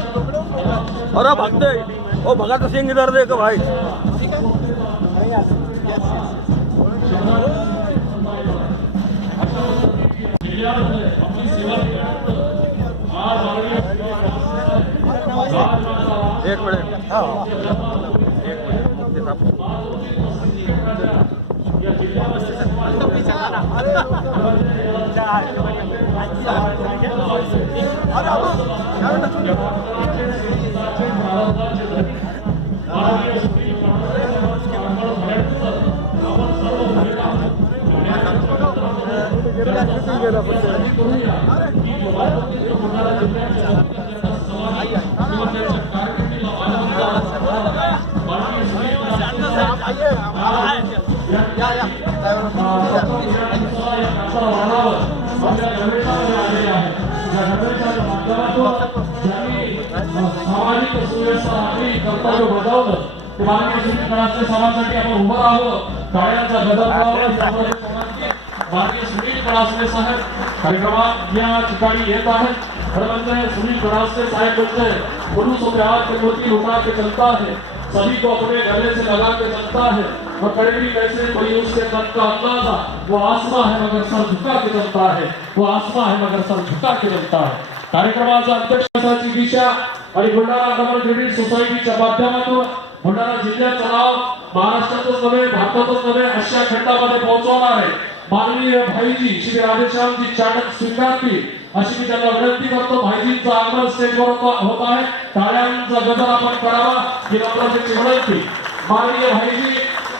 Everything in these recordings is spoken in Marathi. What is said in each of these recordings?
अरे भागते ओ भगाचं सिंग इधर देखो भाई. एक मिनिट. एक मिनिट. Gracias. कर्तव्य बजावलं ते माननीय सुनील समाजासाठी आपण उभं राहावं टाळ्यांचा लावावा माननीय सुनील कडासले साहेब कार्यक्रमात या ठिकाणी येत आहेत खरं म्हणजे सुनील कडासले साहेब म्हणजे पुरुष और के मूर्ति उठा के चलता है। सभी को अपने गले से लगा के चलता है। और कड़वी कैसे कोई उसके कद का अंदाज़ा। वो आसमा है मगर सर झुका के चलता है। वो आसमा है मगर सर झुका के चलता है। कार्यक्रमाचा अध्यक्षाची दिशा आणि बुलढाणा आगमन क्रेडिट सोसायटीच्या माध्यमातून बुलढाणा जिल्ह्याचं नाव महाराष्ट्रातच नव्हे भारतातच नव्हे आशिया खंडामध्ये पोहोचवणार आहे. माननीय भाईजी श्री राधेश्यामजी चाटक स्वीकारतील अशी मी त्यांना विनंती करतो. भाईजींचा आगमन स्टेजवर होत आहे. टाळ्यांचा गजर आपण करावा ही नम्रतेची विनंती. माननीय भाईजी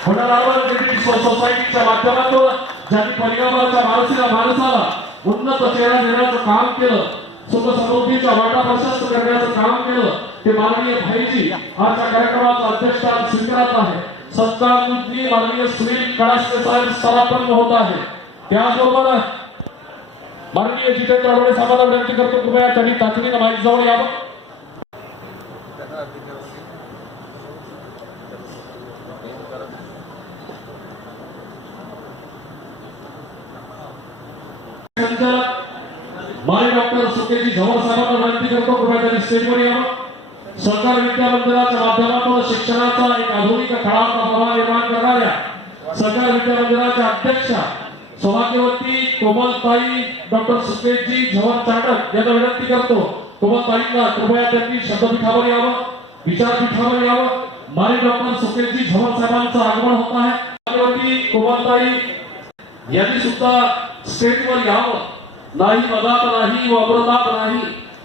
बुलढाणा क्रेडिट सोसायटीच्या माध्यमातून ज्यांनी परिवाराच्या माणसीला माणसाला उन्नत चेहरा देण्याचं काम केलं सुख समृद्धीच्या वाटा प्रशस्त करण्याचं काम केलं. ते माननीय भाईजी आजच्या कार्यक्रमाचा अध्यक्षस्थान स्वीकारत आहे. सत्कारमंत्री माननीय सुनील कडासके साहेब स्तरापन्न होत आहे. त्याचबरोबर माननीय जितेंद्र अडवळे साहेबांना विनंती करतो कृपया त्यांनी तातडीनं माहीत जवळ यावं. संचालक माजी डॉक्टर सुकेजी झवळ साहेबांना विनंती करतो कृपया त्यांनी स्टेजवर यावं. सरकार विद्या मंदिराच्या माध्यमातून शिक्षणाचा एक आधुनिक काळाचा प्रभाव निर्माण करणाऱ्या सरकार विद्या मंदिराच्या अध्यक्षा सौभाग्यवती कोमलताई डॉक्टर सुकेशजी झवळ चाटक यांना विनंती करतो. कोमलताईंना कृपया त्यांनी शब्दपीठावर यावं विचारपीठावर यावं. माजी डॉक्टर सुकेशजी झवळ साहेबांचं आगमन होत आहे. कोमलताई यांनी सुद्धा स्टेजवर यावं. नाही मदात नाही व अमृतात नाही.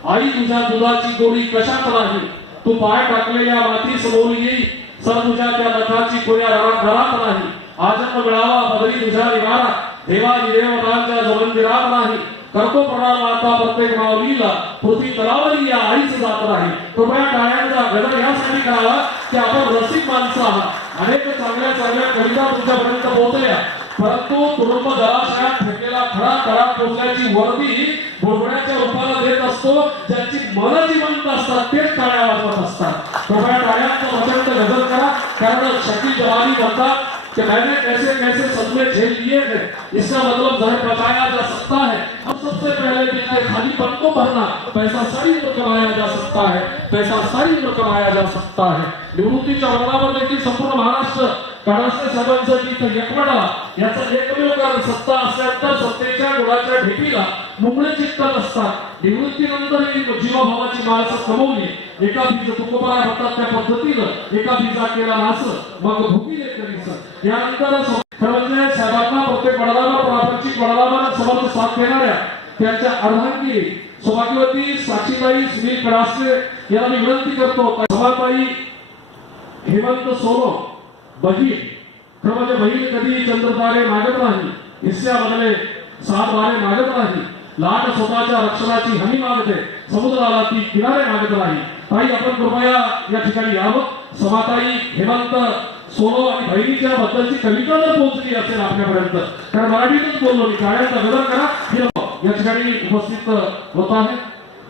आई तुझ्या दुधाची गोळी कशात नाही तू पाय टाकलेल्या माती समोर येई. सर तुझ्या त्या नखाची कोण्या घरात नाही. आजन्म मिळावा बदली तुझ्या निवारा. देवा देवतांच्या जमंदिरात नाही. करतो प्रणाम आता प्रत्येक माऊलीला. पृथ्वी तलावरी या आईच जात नाही. कृपया टाळ्यांचा गजर यासाठी करावा की आपण रसिक माणसं आहात. अनेक चांगल्या चांगल्या कविता तुमच्यापर्यंत पोहोचल्या. परंतु तुरुंब जलाशयात फेकलेला खडा खडा पोचल्याची वर्दी बोलण्याच्या रूपाला देत असतो, ज्यांची मन जिवंत असतात, तेच टाळ्या वाजवत असतात. कृपया टाळ्यांचा प्रचंड गजर करा, कारण शकील जवानी म्हणतात कि, मैंने कैसे कैसे सदमे झेल लिए थे इसका मतलब जहर बचाया जा सकता है। अब सबसे पहले के खालीपन को भरना, पैसा सारी उम्र कमाया जा सकता है, पैसा सारी उम्र कमाया जा सकता है। निवृत्तीच्या वर्गावर देखील संपूर्ण महाराष्ट्र कडासे साहेबांचं गीत एकवडा याचा एकमेव कारण सत्ता असल्यानंतर सत्तेच्या गुणाच्या ढेपीला मुंगळे चित्तत असतात निवृत्तीनंतरही जीवाभावाची माणसं कमवली. एका बीज तुकोबारा म्हणतात त्या पद्धतीनं एका बीजा केला नास मग भुकीले करीस यानंतर म्हणजे साहेबांना प्रत्येक वडालावर प्रापंचिक वडालावर समर्थ साथ देणाऱ्या त्यांच्या अर्धांगी सौभाग्यवती साक्षीबाई सुनील कडासे यांना विनंती करतो सभाबाई हेमंत सोनो बहीण खरं म्हणजे बहीण कधी चंद्रतारे मागत नाही हिस्स्या बदले सात बारे मागत नाही लाट स्वतःच्या रक्षणाची हमी मागते समुद्राला ती किनारे मागत नाही ताई आपण कृपया या ठिकाणी यावं. समाताई हेमंत सोनो आणि बहिणीच्या बद्दलची कविता जर पोहोचली असेल आपल्यापर्यंत कारण मराठीतच बोललो मी. टाळ्यांचा गजर करा. हे या ठिकाणी उपस्थित होत आहे.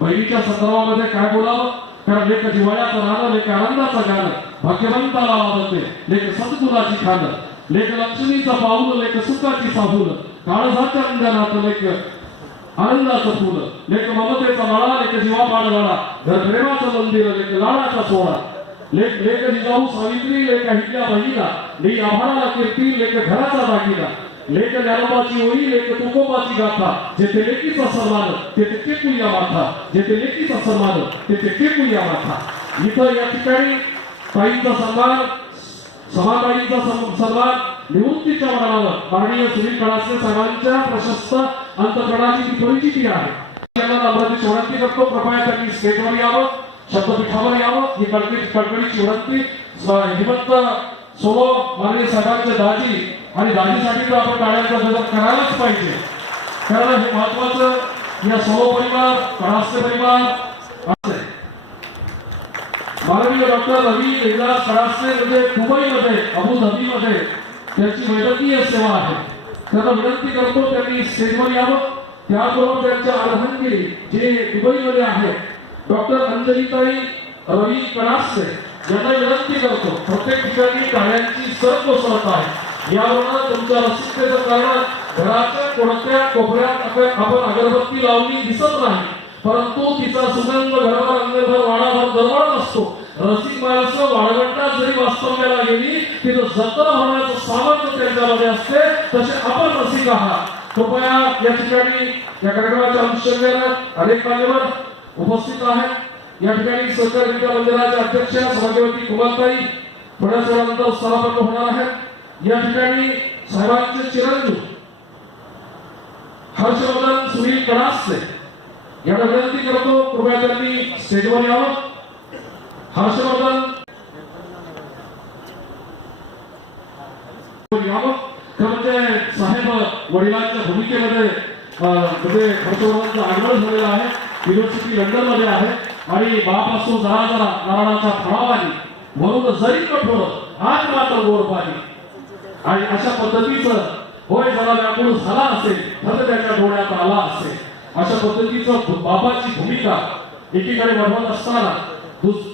बहिणीच्या संदर्भामध्ये काय बोलावं? कारण लेख जिवाळ्याचं राहणं लेख आनंदाचं गाणं भाग्यवंताला आवडते लेख सद्गुणाची खाणं लेख लक्ष्मीचं पाऊल लेख सुखाची साहूल काळजाच्या अंजनात लेख आनंदाचं फुल. लेख ममतेचा मळा लेख जीवा पाडगळा घर प्रेमाचं मंदिर लेख लाडाचा सोहळा. लेख लेख जिजाऊ सावित्री लेख हिल्या बहिणीला. लेख आभाळाला कीर्ती लेख घराचा दागिला लेख ज्ञानोबाची ओळी लेख तुकोबाची गाथा. जेथे लेकीचा सन्मान तेथे टेकुया माथा. जेथे लेकीचा सन्मान तेथे टेकुया माथा. इथं या ठिकाणी ताईंचा सन्मान समाजवादीचा सन्मान निवृत्तीच्या वडावर माननीय सुनील कळासने साहेबांच्या प्रशस्त अंतकरणाची परिचिती आहे. यांना नम्राची विनंती करतो कृपया त्यांनी स्टेजवर यावं शब्दपीठावर यावं ही कळकळी कळकळीची विनंती स- सोलो माननीय साहेबांचे दाजी आणि दादीसाठी तर आपण टाळ्यांचा गजर करायलाच पाहिजे. कारण हे महत्वाचं या सर्व परिवार कळासे परिवार असे माननीय डॉक्टर रवी देवदास खडासे म्हणजे दुबईमध्ये अबुधाबीमध्ये त्यांची वैद्यकीय सेवा आहे. त्यांना विनंती करतो त्यांनी स्टेजवर यावं. त्याचबरोबर त्यांच्या अर्धांगिरी जे दुबईमध्ये आहे. डॉक्टर अंजलीताई रवी कणासे यांना विनंती करतो प्रत्येक ठिकाणी टाळ्यांची सर्व सहता आहे. यावरून तुमच्या रसिकतेचं कारण घराच्या कोणत्या कोपऱ्यात आपण अगरबत्ती लावली दिसत नाही. परंतु तिचा सुगंध घरभर अंगभर वाडाभर दरवळत असतो. रसिक माणसं वाळवंटात जरी वास्तव्याला गेली तिथं जतन होण्याचं सामर्थ्य त्यांच्यामध्ये असते तसे आपण रसिक आहात. कृपया या ठिकाणी या कार्यक्रमाच्या अनुषंगाने अनेक मान्यवर उपस्थित आहेत. या ठिकाणी सहकार विद्या मंदिराच्या अध्यक्ष भाग्यवती कुमारताई थोड्याच वेळानंतर स्थलापन्न होणार आहेत. या ठिकाणी साहेबांचे चिरंजीव. हर्षवर्धन सुनील कडासे यांना विनंती करतो. कृपया त्यांनी स्टेजवर यावं. हर्षवर्धन. यावं. खरं म्हणजे साहेब वडिलांच्या भूमिकेमध्ये म्हणजे हर्षवर्धनचं आगमन झालेलं आहे. युनिव्हर्सिटी लंडनमध्ये आहे. आणि बापासून जरा जरा नारळाचा फळावानी म्हणून जरी कठोर आज मात्र गोड पाणी आणि अशा पद्धतीचं होय जरा व्याकुळ झाला असेल तर त्याच्या डोळ्यात आला असेल. अशा पद्धतीचं बाबाची भूमिका एकीकडे वाढवत असताना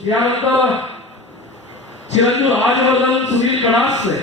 त्यानंतर चिरंजीव राजवर्धन सुनील कडासे